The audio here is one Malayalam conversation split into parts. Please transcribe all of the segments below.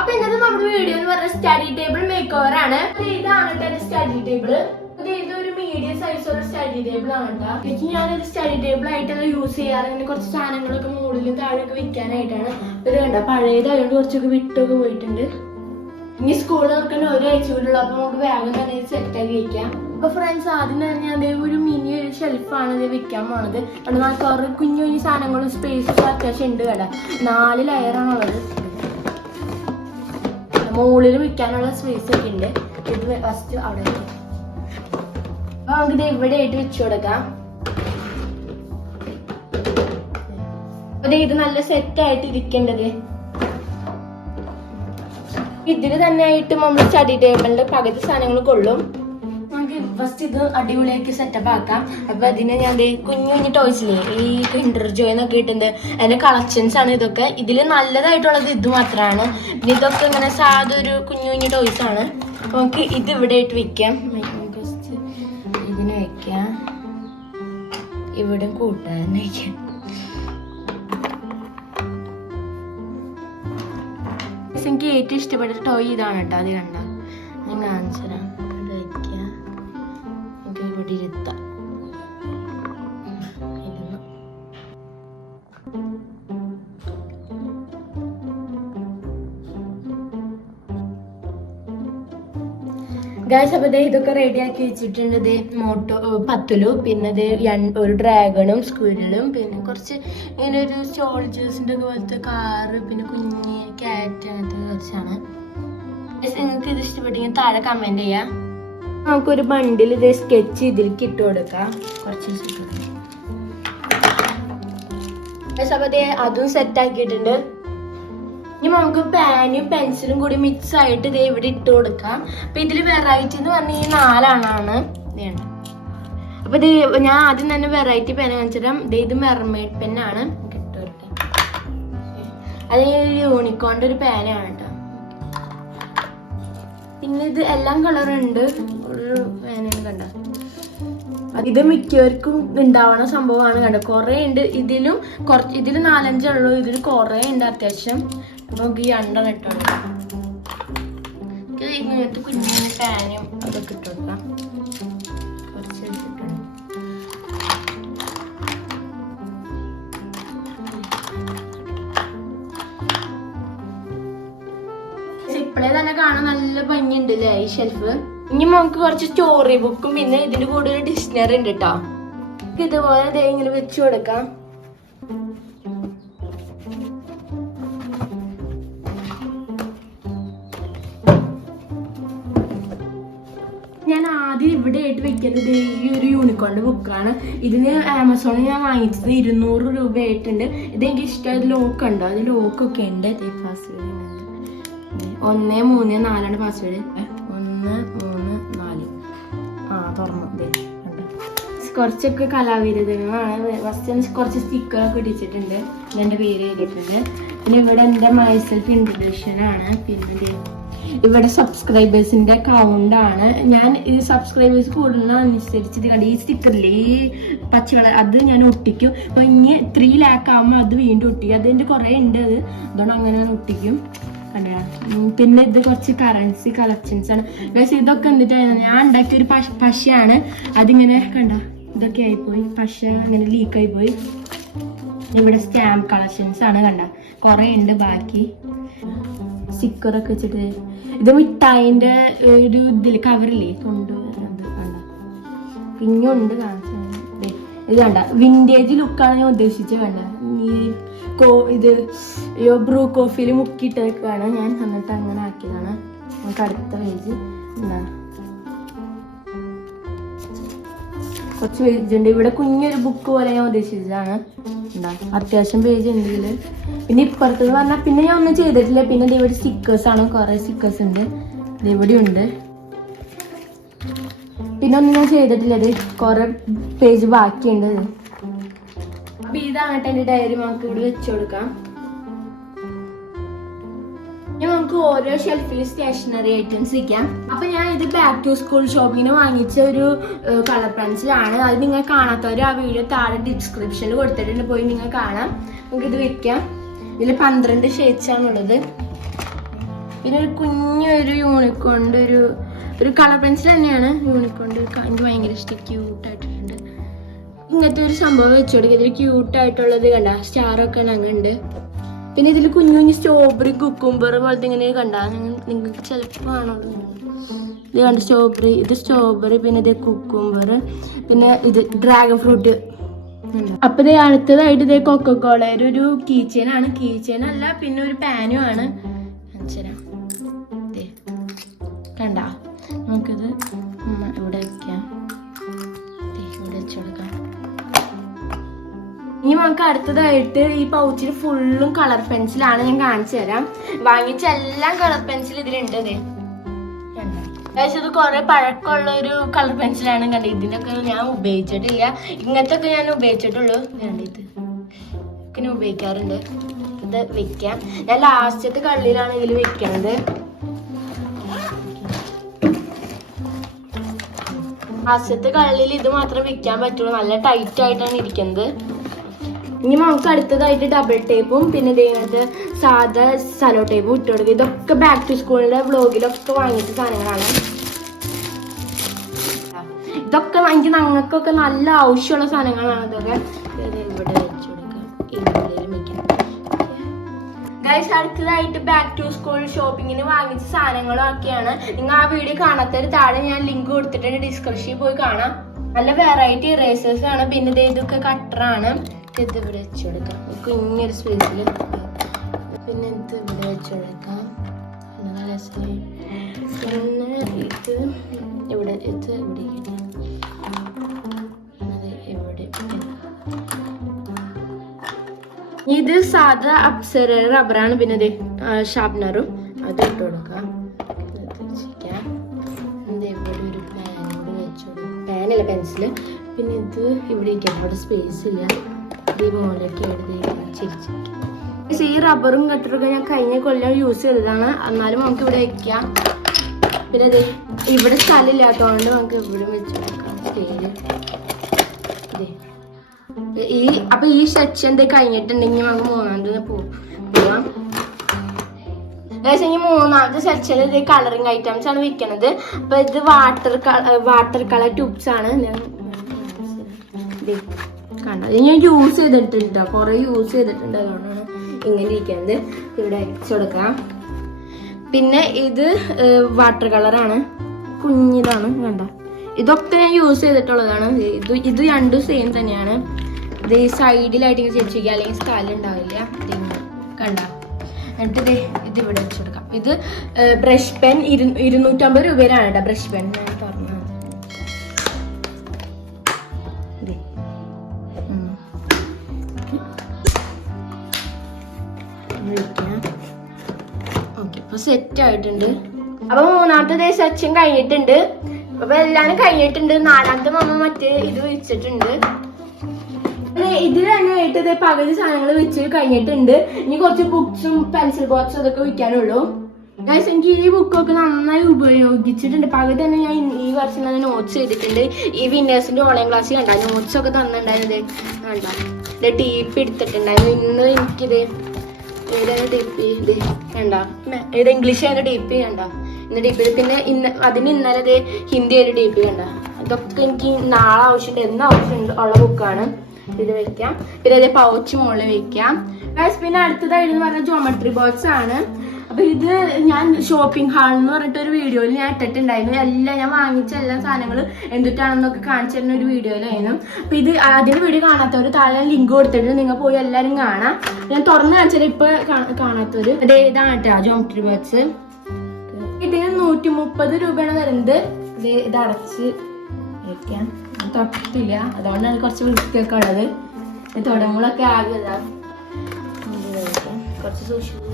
അപ്പൊ ഇന്നത്തെ നമ്മുടെ വീഡിയോ എന്ന് പറയുന്നത് സ്റ്റഡി ടേബിൾ മേക്ക് ഓവർ ആണ്. ഇതാണ് സ്റ്റഡി ടേബിൾ. ഇതൊരു മീഡിയം സൈസ് ഒരു സ്റ്റഡി ടേബിൾ ആണ് കേട്ടോ. എനിക്ക് ഞാനൊരു സ്റ്റഡി ടേബിൾ ആയിട്ട് യൂസ് ചെയ്യാറ്. ഇങ്ങനെ കുറച്ച് സാധനങ്ങളൊക്കെ മുകളിലും താഴെയൊക്കെ വെക്കാനായിട്ടാണ്. ഇത് കണ്ട പഴയതായതുകൊണ്ട് കുറച്ചൊക്കെ വിട്ടൊക്കെ പോയിട്ടുണ്ട്. ഇനി സ്കൂൾ തുറക്കാൻ ഒരാഴ്ച കൂടെ അപ്പൊ നമുക്ക് വേഗം തന്നെ സെറ്റ് ആക്കി വെക്കാം. അപ്പൊ ഫ്രണ്ട്സ് ആദ്യം തന്നെ അതേ ഒരു മിനി ഒരു ഷെൽഫാണ് ഇത് വെക്കാൻ പോണത്. അവിടെ കുറെ കുഞ്ഞു കുഞ്ഞു സാധനങ്ങളും സ്പേസ് ഒക്കെ അത്യാവശ്യം ഉണ്ട് കേട്ടോ. 4 ലെയറാണുള്ളത്. മുകളിൽ വെക്കാനുള്ള സ്പേസ് ഒക്കെ ഉണ്ട്. ഇത് ഫസ്റ്റ് അവിടെ അപ്പൊ നമുക്കിത് ഇവിടെ ആയിട്ട് വെച്ചു കൊടുക്കാം. അതെ ഇത് നല്ല സെറ്റ് ആയിട്ട് ഇരിക്കേണ്ടത്. ഇതില് തന്നെ ആയിട്ട് നമ്മൾ സ്റ്റഡി ടേബിളിന്റെ പകുതി സാധനങ്ങൾ കൊള്ളും. നമുക്ക് ഫസ്റ്റ് ഇത് അടിപൊളിയാക്കി സെറ്റപ്പ് ആക്കാം. അപ്പൊ അതിന് ഞാൻ കുഞ്ഞു കുഞ്ഞു ടോയ്സില്ലേ ഈ കിൻഡർ ജോയ് എന്നൊക്കെ ഇട്ടുണ്ട്. അതിന്റെ കളക്ഷൻസ് ആണ് ഇതൊക്കെ. ഇതില് നല്ലതായിട്ടുള്ളത് ഇത് മാത്രമാണ്. പിന്നെ ഇതൊക്കെ ഇങ്ങനെ സാധാ ഒരു കുഞ്ഞു കുഞ്ഞു ടോയ്സ് ആണ്. അപ്പൊ നമുക്ക് ഇത് ഇവിടെ ആയിട്ട് വെക്കാം. ഫസ്റ്റ് ഇതിന് വെക്കാം. ഇവിടെ കൂട്ടാൻ വെക്കാം. എനിക്ക് ഏറ്റവും ഇഷ്ടപ്പെട്ട ടോയ് ഇതാണ് കേട്ടോ. അത് കണ്ട ഞാൻ കാണിച്ചു തരാം. ഇവിടെ വയ്ക്കാം. നമുക്ക് ഇവിടെ ഇരുത്താം. ഗൈസ് അപ്പൊ ഇതൊക്കെ റെഡി ആക്കി വെച്ചിട്ടുണ്ട്. ഇത് പത്തുലു, പിന്നെ ഒരു ഡ്രാഗണും സ്ക്വിരലും, പിന്നെ കുറച്ച് ഇങ്ങനെ ഒരു സോൾജേഴ്സിന്റെ ഒക്കെ പോലത്തെ കാറ്, പിന്നെ കുഞ്ഞ് ക്യാറ്റ് അങ്ങനത്തെ കുറച്ചാണ്. നിങ്ങൾക്ക് ഇത് ഇഷ്ടപ്പെട്ടെങ്കിൽ താഴെ കമന്റ് ചെയ്യാം. നമുക്കൊരു ബണ്ടിൽ ഇത് സ്കെച്ച് ഇതിലേക്ക് ഇട്ട് കൊടുക്കാം. കുറച്ച് അപ്പൊ അതും സെറ്റ് ആക്കിയിട്ടുണ്ട്. ഇനി നമുക്ക് പാനും പെൻസിലും കൂടി മിക്സ് ആയിട്ട് ഇത് ഇവിടെ ഇട്ട് കൊടുക്കാം. അപ്പൊ ഇതില് വെറൈറ്റി എന്ന് പറഞ്ഞ ഈ 4 ആണ്. അപ്പൊ ഇത് ഞാൻ ആദ്യം തന്നെ വെറൈറ്റി പെൻ കാണിച്ചിടാം. ഇത് മെർമെയ്ഡ് പെന്നാണ്. ഇട്ട് കൊടുക്കാം. അത് യൂണിക്കോണിന്റെ ഒരു പേനയാണ് കേട്ടോ. പിന്നെ ഇത് എല്ലാം കളറുണ്ട്. ഒരു പേനയാണ് കണ്ട. ഇത് മിക്കവർക്കും ഉണ്ടാവണ സംഭവമാണ് കണ്ടോ. കുറെ ഉണ്ട്. ഇതിലും 4-5 ഉള്ളൂ. ഇതിൽ കുറെ ഉണ്ട് അത്യാവശ്യം. അപ്പൊ നമുക്ക് ഈ 2 ഇട്ടോളൂ. ഇങ്ങനത്തെ കുഞ്ഞു കുഞ്ഞു പാനും അതൊക്കെ ഇട്ട് കൊടുക്കാം. കുറച്ച് ഇപ്പോഴേ തന്നെ കാണാൻ നല്ല ഭംഗിയുണ്ട് അല്ലേ ഈ ഷെൽഫ്. ഇനി നമുക്ക് കുറച്ച് സ്റ്റോറി ബുക്കും പിന്നെ ഇതിന്റെ കൂടെ ഒരു ഡിക്ഷണറി ഉണ്ട് കേട്ടോ. ഇതുപോലെ ഇങ്ങനെ വെച്ചു കൊടുക്കാം. ഞാൻ ആദ്യം ഇവിടെ ആയിട്ട് വെക്കുന്നത് ഈ ഒരു യൂണിക്കോണിന്റെ ബുക്കാണ്. ഇതിന് ആമസോണിൽ ഞാൻ വാങ്ങിച്ചത് 200 രൂപ ആയിട്ടുണ്ട്. ഇതെനിക്ക് ഇഷ്ടമായത് ലോക്ക് ഉണ്ടോ. അത് ലോക്കൊക്കെ ഉണ്ട്. Password 1 3 4 password. 1 3 4 തുറന്നു. കുറച്ചൊക്കെ കലാവിരുദ്ധങ്ങളാണ്. ഫസ്റ്റ് കുറച്ച് സ്റ്റിക്കറൊക്കെ ഇടിച്ചിട്ടുണ്ട്. എൻ്റെ പേര് എഴുതിയിട്ടുണ്ട്. പിന്നെ ഇവിടെ എൻ്റെ മൈസെൽഫ് ഇൻട്രൊഡക്ഷൻ ആണ്. പിന്നെ ഇവിടെ സബ്സ്ക്രൈബേഴ്സിന്റെ കൗണ്ട് ആണ്. ഞാൻ ഈ സബ്സ്ക്രൈബേഴ്സ് കൂടുന്ന അനുസരിച്ച് കണ്ട ഈ സ്റ്റിക്കറില്ലേ ഈ പച്ചവള അത് ഞാൻ ഒട്ടിക്കും. അപ്പൊ ഇനി 3 lakh ആകുമ്പോൾ അത് വീണ്ടും ഒട്ടിക്കും. അതിൻ്റെ കുറേ ഉണ്ട്. അതുകൊണ്ട് അങ്ങനെ ഞാൻ ഒട്ടിക്കും. പിന്നെ ഇത് കുറച്ച് കറൻസി കളക്ഷൻസ് ആണ്. പക്ഷെ ഇതൊക്കെ എന്നിട്ടായിരുന്നു ഞാൻ ഉണ്ടാക്കിയൊരു പശയാണ്. അതിങ്ങനെ കണ്ട ഇതൊക്കെ ആയിപ്പോയി. പശ അങ്ങനെ ലീക്കായി പോയി. ഇവിടെ സ്റ്റാമ്പ് കളക്ഷൻസ് ആണ്. കണ്ട കുറെ ഉണ്ട്. ബാക്കി സ്റ്റിക്കറൊക്കെ വെച്ചിട്ട് ഇത് മിഠായിന്റെ ഒരു ഇതില് കവറില്ലേ കൊണ്ടുവരുന്നത് കണ്ട. പിന്നുണ്ട് കാണിച്ചത്. ഇത് കണ്ട വിന്റേജ് ലുക്കാണ് ഞാൻ ഉദ്ദേശിച്ചത്. കണ്ട ഇത് ബ്രൂ കോഫിയിൽ മുക്കിയിട്ടൊക്കെയാണ് ഞാൻ. എന്നിട്ട് അങ്ങനെ ആക്കിയതാണ്. നമുക്ക് അടുത്ത പേജ് എന്താ കുറച്ച് പേജ് ഉണ്ട്. ഇവിടെ കുഞ്ഞൊരു ബുക്ക് പോലെ ഞാൻ ഉദ്ദേശിച്ചതാണ്. എന്താ അത്യാവശ്യം പേജ് ഉണ്ടെങ്കിൽ. പിന്നെ ഇപ്പുറത്തെന്ന് പറഞ്ഞാൽ പിന്നെ ഞാൻ ഒന്നും ചെയ്തിട്ടില്ല. പിന്നെ ഇവിടെ സ്റ്റിക്കേഴ്സ് ആണ്. കുറെ സ്റ്റിക്കേഴ്സ് ഉണ്ട്. ഇവിടെ ഉണ്ട്. പിന്നെ ഒന്നും ഞാൻ ചെയ്തിട്ടില്ല. ഇത് കുറെ പേജ് ബാക്കിയുണ്ട്. അപ്പൊ ഇതാണ് എന്റെ ഡയറി. നമുക്ക് ഇവിടെ വെച്ചു കൊടുക്കാം. നമുക്ക് ഓരോ ഷെൽഫിൽ സ്റ്റേഷനറി ഐറ്റംസ് വെക്കാം. അപ്പൊ ഞാൻ ഇത് ബാക്ക് ടു സ്കൂൾ ഷോപ്പിങ്ങിന് വാങ്ങിച്ച ഒരു കളർ പെൻസിലാണ്. അത് നിങ്ങൾ കാണാത്തവർ ആ വീഡിയോ താഴെ ഡിസ്ക്രിപ്ഷനിൽ കൊടുത്തിട്ടുണ്ട്. പോയി നിങ്ങൾ കാണാം. നമുക്ക് ഇത് വെക്കാം. ഇതിൽ 12 ഷെയ്ഡ്സ് ആണുള്ളത്. പിന്നെ ഒരു കുഞ്ഞൊരു യൂണിക്കോണിൻ്റെ ഒരു കളർ പെൻസിൽ തന്നെയാണ്. യൂണിക്കോണിൻ്റെ എനിക്ക് ഭയങ്കര ഇഷ്ടം, ക്യൂട്ടായിട്ടുണ്ട്. ഇങ്ങനത്തെ ഒരു സംഭവം വെച്ച് കൊടുക്കുക. ഇതിൽ ക്യൂട്ടായിട്ടുള്ളത് കണ്ട സ്റ്റാറൊക്കെ അങ്ങനെ ഉണ്ട്. പിന്നെ ഇതിൽ കുഞ്ഞു കുഞ്ഞു സ്ട്രോബെറി കുക്കുംബർ പോലത്തെ ഇങ്ങനെ കണ്ട നിങ്ങൾക്ക് ചിലപ്പോൾ ആണുള്ളൂ. ഇത് കണ്ട സ്ട്രോബെറി, ഇത് സ്ട്രോബെറി, പിന്നെ ഇത് കുക്കുംബർ, പിന്നെ ഇത് ഡ്രാഗൺ ഫ്രൂട്ട്. അപ്പൊ ഇത് അടുത്തതായിട്ട് ഇത് കൊക്കക്കോളയുടെ ഒരു കീ ചെയിനാണ്. കീ ചെയിൻ അല്ല, പിന്നെ ഒരു പാനും ആണ്. കണ്ട നമുക്കിത് ഇവിടെ വെക്കാം, ഇവിടെ വെച്ച് കൊടുക്കാം. ഇനി നമുക്ക് അടുത്തതായിട്ട് ഈ പൗച്ചിൽ ഫുള്ളും കളർ പെൻസിലാണ്. ഞാൻ കാണിച്ചു തരാം. വാങ്ങിച്ച എല്ലാം കളർ പെൻസിൽ ഇതിലുണ്ട്. ഇത് കുറെ പഴക്കമുള്ള ഒരു കളർ പെൻസിലാണ്. കണ്ട ഇതിനൊക്കെ ഞാൻ ഉപയോഗിച്ചിട്ടില്ല. ഇങ്ങനത്തെ ഒക്കെ ഞാൻ ഉപയോഗിച്ചിട്ടുള്ളൂ. ഇത് ഒക്കെ ഞാൻ ഉപയോഗിക്കാറുണ്ട്. ഇത് വെക്കാം. ഞാൻ ലാസ്റ്റത്തെ കള്ളിയിലാണ് ഇതിൽ വെക്കുന്നത്. ലാസ്റ്റത്തെ കള്ളിയിൽ ഇത് മാത്രം വെക്കാൻ പറ്റുള്ളൂ. നല്ല ടൈറ്റ് ആയിട്ടാണ് ഇരിക്കുന്നത്. ഇനി നമുക്ക് അടുത്തതായിട്ട് ഡബിൾ ടേപ്പും പിന്നെ ഇതേങ്ങനത്തെ സാധാ സലോ ടേപ്പും ഇട്ട് കൊടുക്കുക. ഇതൊക്കെ ബാക്ക് ടു സ്കൂളിന്റെ വ്ളോഗിലൊക്കെ വാങ്ങിച്ച സാധനങ്ങളാണ്. ഇതൊക്കെ എനിക്ക് ഞങ്ങൾക്കൊക്കെ നല്ല ആവശ്യമുള്ള സാധനങ്ങളാണ്. ഇതൊക്കെ ഇവിടെ വെച്ച് കൊടുക്കാം. ഗൈസ്, അടുത്തതായിട്ട് ബാക്ക് ടു സ്കൂൾ ഷോപ്പിങ്ങിന് വാങ്ങിച്ച സാധനങ്ങളൊക്കെയാണ്. നിങ്ങൾ ആ വീഡിയോ കാണാത്തൊരു താഴെ ഞാൻ ലിങ്ക് കൊടുത്തിട്ടുണ്ട്, ഡിസ്ക്രിപ്ഷനിൽ പോയി കാണാം. നല്ല വെറൈറ്റി ഇറേസേഴ്സ് ആണ്. പിന്നെ ഇതൊക്കെ കട്ടറാണ്. ഇത് ഇവിടെ വെച്ച് കൊടുക്കാം കുഞ്ഞൊരു സ്പേസിൽ. പിന്നെ ഇത് ഇവിടെ വെച്ച് കൊടുക്കാം. പിന്നെ ഇത് ഇവിടെ ഇത് സാധാ അപ്സര റബ്ബറാണ്. പിന്നെ ഇത് ഷാർപ്നറും അത് ഇട്ട് കൊടുക്കാം. ഇവിടെ ഒരു പാനോട് വെച്ച് കൊടുക്കാം. പാനല്ല, പെൻസില്. പിന്നെ ഇത് ഇവിടെ ഇരിക്കാം, അവിടെ സ്പേസ് ഇല്ല. മോളിലേക്ക് ഈ റബ്ബറും കട്ടറൊക്കെ ഞാൻ കഴിഞ്ഞ കൊല്ലം യൂസ് ചെയ്തതാണ്. എന്നാലും നമുക്ക് ഇവിടെ വെക്കാം. പിന്നെ ഇത് ഇവിടെ സ്ഥലം ഇല്ലാത്തതുകൊണ്ട് നമുക്ക് ഇവിടെ വെച്ച് കൊടുക്കാം സ്റ്റേജ്. അപ്പൊ ഈ സെക്ഷൻ കഴിഞ്ഞിട്ടുണ്ടെങ്കിൽ നമുക്ക് മൂന്നാമത്തെ പോവാം. ഇനി മൂന്നാമത്തെ സെക്ഷനിൽ ഇത് കളറിങ് ഐറ്റംസ് ആണ് വിൽക്കുന്നത്. അപ്പൊ ഇത് വാട്ടർ കളർ ട്യൂബ്സ് ആണ്. കണ്ടത് ഞാൻ യൂസ് ചെയ്തിട്ടുണ്ട്, കുറെ യൂസ് ചെയ്തിട്ടുണ്ട്. അതുകൊണ്ടാണ് ഇങ്ങനെ ഇരിക്കുന്നത്. ഇവിടെ വെച്ച് കൊടുക്കാം. പിന്നെ ഇത് വാട്ടർ കളറാണ്, കുഞ്ഞിതാണ്. കണ്ട ഇതൊക്കെ ഞാൻ യൂസ് ചെയ്തിട്ടുള്ളതാണ്. ഇത് രണ്ടും സെയിം തന്നെയാണ്. ഇത് സൈഡിലായിട്ട് ഇങ്ങനെ ചേച്ചിക്കുക, അല്ലെങ്കിൽ സ്ഥലം ഉണ്ടാവില്ല. കണ്ട എന്നിട്ട് ഇത് ഇവിടെ വെച്ച് കൊടുക്കാം. ഇത് ബ്രഷ് പെൻ 250 രൂപയിലാണ് കേട്ടോ. ബ്രഷ് പെൻ ഞാൻ പറഞ്ഞു. സെറ്റ് ആയിട്ടുണ്ട്. അപ്പൊ മൂന്നാമത്തെ സെക്ഷൻ കഴിഞ്ഞിട്ടുണ്ട്. അപ്പൊ എല്ലാരും കഴിഞ്ഞിട്ടുണ്ട്. നാലാമത്തെ മമ്മ മറ്റേ ഇത് വെച്ചിട്ടുണ്ട്. ഇതിൽ തന്നെ ആയിട്ട് പകുതി സാധനങ്ങൾ വെച്ച് കഴിഞ്ഞിട്ടുണ്ട്. ഇനി കുറച്ച് ബുക്സും പെൻസിൽ ബോക്സും അതൊക്കെ വിൽക്കാനുള്ളൂ. എനിക്ക് ഈ ബുക്കൊക്കെ നന്നായി ഉപയോഗിച്ചിട്ടുണ്ട്. പകുതി തന്നെ ഞാൻ ഈ വർഷം തന്നെ നോട്ട്സ് ചെയ്തിട്ടുണ്ട്. ഈ വിന്നേഴ്സിന്റെ ഓൺലൈൻ ക്ലാസ്സിൽ കണ്ട നോട്ട്സ് ഒക്കെ തന്നിട്ടുണ്ടായിരുന്നത്. കണ്ട ടീപ്പ് എടുത്തിട്ടുണ്ടായിരുന്നു. ഇന്ന് എനിക്കിത് ഇത് ഇംഗ്ലീഷ് അതിന്റെ ഡീപ്പ് കണ്ട. ഇന്ന് ഡീപ്പ് പിന്നെ അതിന് ഇന്നലെ ഹിന്ദി ഒരു ഡീപ്പ് കണ്ട. ഇതൊക്കെ എനിക്ക് നാളെ ആവശ്യമുണ്ട്, എന്ന് ആവശ്യമുണ്ട് ഉള്ള ബുക്കാണ്. ഇത് വെക്കാം. പിന്നെ അതേ പൗച്ച് മുകളിൽ വെക്കാം. പിന്നെ അടുത്തതായിട്ട് പറഞ്ഞ ജോമെട്രി ബോക്സ് ആണ്. അപ്പൊ ഇത് ഞാൻ ഷോപ്പിംഗ് ഹാൾ എന്ന് പറഞ്ഞിട്ട് ഒരു വീഡിയോയിൽ ഞാൻ ഇട്ടിട്ടുണ്ടായിരുന്നു. എല്ലാം ഞാൻ വാങ്ങിച്ച എല്ലാ സാധനങ്ങളും എന്തിട്ടാണെന്നൊക്കെ കാണിച്ചു തരുന്ന ഒരു വീഡിയോയിലായിരുന്നു. അപ്പൊ ഇത് അതിന്റെ വീഡിയോ കാണാത്തവർ താഴെ ലിങ്ക് കൊടുത്തിട്ട് നിങ്ങൾ പോയി എല്ലാവരും കാണാം. ഞാൻ തുറന്നു കാണിച്ചാൽ ഇപ്പൊ കാണാത്തവര് അതേ ഇതാണ് കേട്ടോ ജോമെട്രി ബോക്സ്. ഇതിന് 130 രൂപയാണ് വരുന്നത്. ഇത് അടച്ച് വെക്കാം. തൊട്ടില്ല, അതുകൊണ്ടാണ് കുറച്ച് വൃത്തിയൊക്കെ ഉള്ളത്. തുടങ്ങുകളൊക്കെ ആകെ കുറച്ച് സൂക്ഷിക്കും.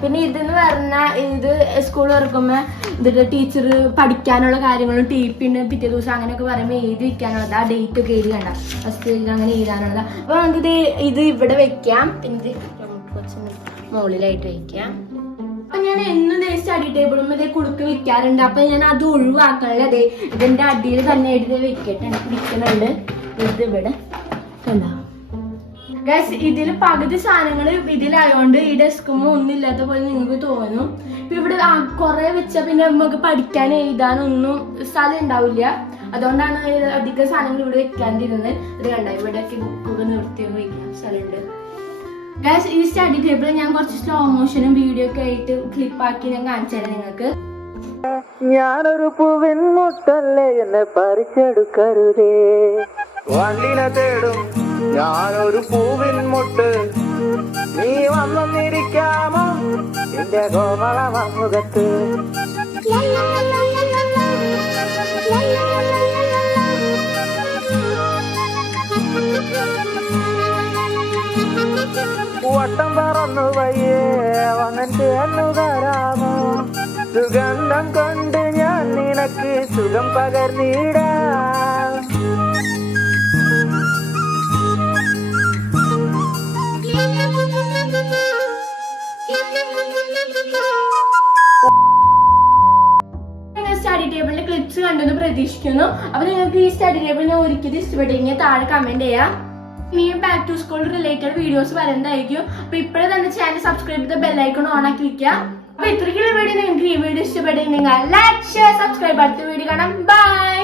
പിന്നെ ഇതെന്ന് പറഞ്ഞാൽ ഇത് സ്കൂൾ തുറക്കുമ്പോൾ ഇതിന്റെ ടീച്ചർ പഠിക്കാനുള്ള കാര്യങ്ങളും ടീപ്പിന് പിറ്റേ ദിവസം അങ്ങനെയൊക്കെ പറയുമ്പോൾ എഴുതി വെക്കാനുള്ളത്. ആ ഡേറ്റ് ഒക്കെ എഴുതി കണ്ട ഫസ്റ്റ് അങ്ങനെ എഴുതാനുള്ളത്. അപ്പൊ നമുക്ക് ഇത് ഇവിടെ വെക്കാം. പിന്നെ കുറച്ച് മുകളിലായിട്ട് വെക്കാം. അപ്പൊ ഞാൻ എന്നും സ്റ്റഡി ടേബിളും ഇതേ കുടുക്ക് വെക്കാറുണ്ട്. അപ്പൊ ഞാൻ അത് ഒഴിവാക്കാനുള്ള അതെ ഇതിന്റെ അടിയിൽ തന്നെ എടുത്ത് വെക്കുന്നുണ്ട്. ഇത് ഇവിടെ കണ്ടോ. ഗൈസ് ഇതിൽ പകുതി സാധനങ്ങൾ ഇതിലായോണ്ട് ഈ ഡെസ്കുമ്പോ ഒന്നുമില്ലാത്ത പോലെ നിങ്ങൾക്ക് തോന്നും. ഇപ്പൊ ഇവിടെ കുറെ വെച്ച പിന്നെ നമുക്ക് പഠിക്കാൻ എഴുതാനൊന്നും സ്ഥലം ഉണ്ടാവില്ല. അതുകൊണ്ടാണ് അധികം സാധനങ്ങൾ ഇവിടെ വെക്കാണ്ടിരുന്നത്. ഇത് കണ്ട ഇവിടെയൊക്കെ ബുക്കൊക്കെ നിർത്തിയൊക്കെ വയ്ക്കാൻ സ്ഥലമുണ്ട്. ഗൈസ് ഈ സ്റ്റഡി ടേബിൾ ഞാൻ കുറച്ച് സ്ലോ മോഷനും വീഡിയോ ഒക്കെ ആയിട്ട് ക്ലിപ്പാക്കി ഞാൻ കാണിച്ചു തരാം നിങ്ങൾക്ക്. ഞാനൊരു പൂവിൻ മുട്ടല്ലേ എന്നെ പറിച്ചെടുക്കരുതേ, വണ്ടിനെ തേടും ഞാനൊരു പൂവിൻ മുട്ട്, നീ വന്നിരിക്കാമോ എന്റെ കോമള മുഖത്ത്. വട്ടം പറന്നു വയ്യേ വന്നിട്ട് എന്നുകാരാമോ, സുഗന്ധം കൊണ്ട് ഞാൻ നിനക്ക് സുഖം പകർന്നിടാം. സ്റ്റഡി ടേബിളിന്റെ ക്ലിപ്സ് കണ്ടെന്ന് പ്രതീക്ഷിക്കുന്നു. അപ്പൊ നിങ്ങൾക്ക് ഈ സ്റ്റഡി ടേബിൾ ഞാൻ ഒരിക്കലും ഇഷ്ടപ്പെട്ടെങ്കിൽ താഴെ കമന്റ് ചെയ്യാം. ഇനി back to school related videos വരുന്നതായിരിക്കും. അപ്പൊ ഇപ്പോഴേ തന്നെ ചാനൽ സബ്സ്ക്രൈബ് ചെയ്ത് ബെല്ലൈക്കൺ ഓൺ ആക്കി വെക്കുക. അപ്പൊ ഇത്രയ്ക്കുള്ള വീഡിയോ നിങ്ങൾക്ക് ഈ വീഡിയോ ഇഷ്ടപ്പെട്ടെങ്കിൽ നിങ്ങൾ ലൈക്ക് ഷെയർ സബ്സ്ക്രൈബ്. അടുത്ത വീഡിയോ കാണാം. ബൈ.